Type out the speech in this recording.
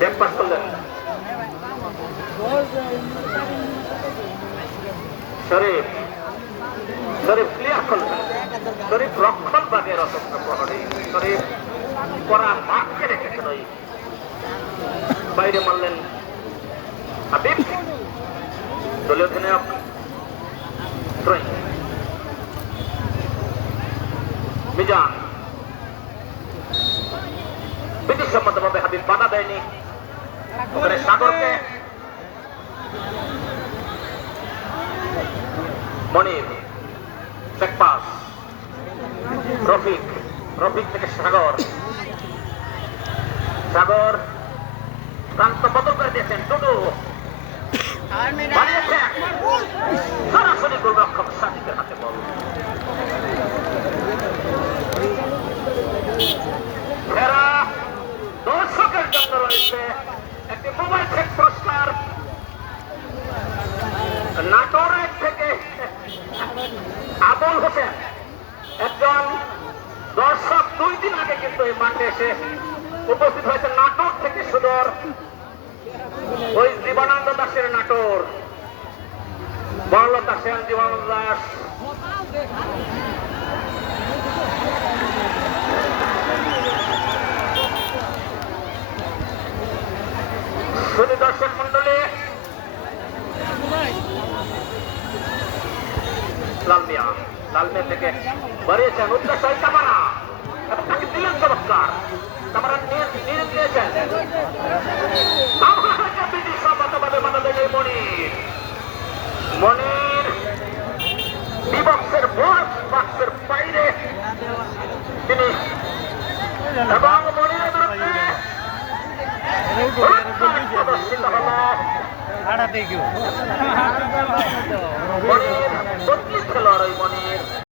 Back pass করলেন শরীফ শরীফ clear করলেন শরীফ রক্ষণ বাগের অতন্ত প্রহরে। শরীফ করা বাঘকে রেখেছেন ওই বাইরে মারলেন হাবিব, দলীয় অধিনায়ক মিজান বিদ্যুৎ সম্মতভাবে হাবিব বাধা দেয়নি। সাগরকে মনির চেক পাস রফিক রফিক থেকে সাগর। সাগর প্রান্ত বদল করে দিয়েছেন টুটু এই মাঠে এসে উপস্থিত হয়েছে নাটোর থেকে সুদর ওই জীবনানন্দ দাসের নাটোর। বনলতা সেন, জীবনানন্দ দাস। দর্শক মন্ডলী লালমিয়া লালমিয়া থেকে বাড়িয়েছেন কামারা এবং তাকে দিলেন চমৎকার কামারা নিয়ে নিয়ে দিয়েছেন আমাকে বিধি সম্মতভাবে মাথা দেবে মনির মনির বিবক্সের বোর বাক্সের বাইরে তিনি খেলোয়াড় মনির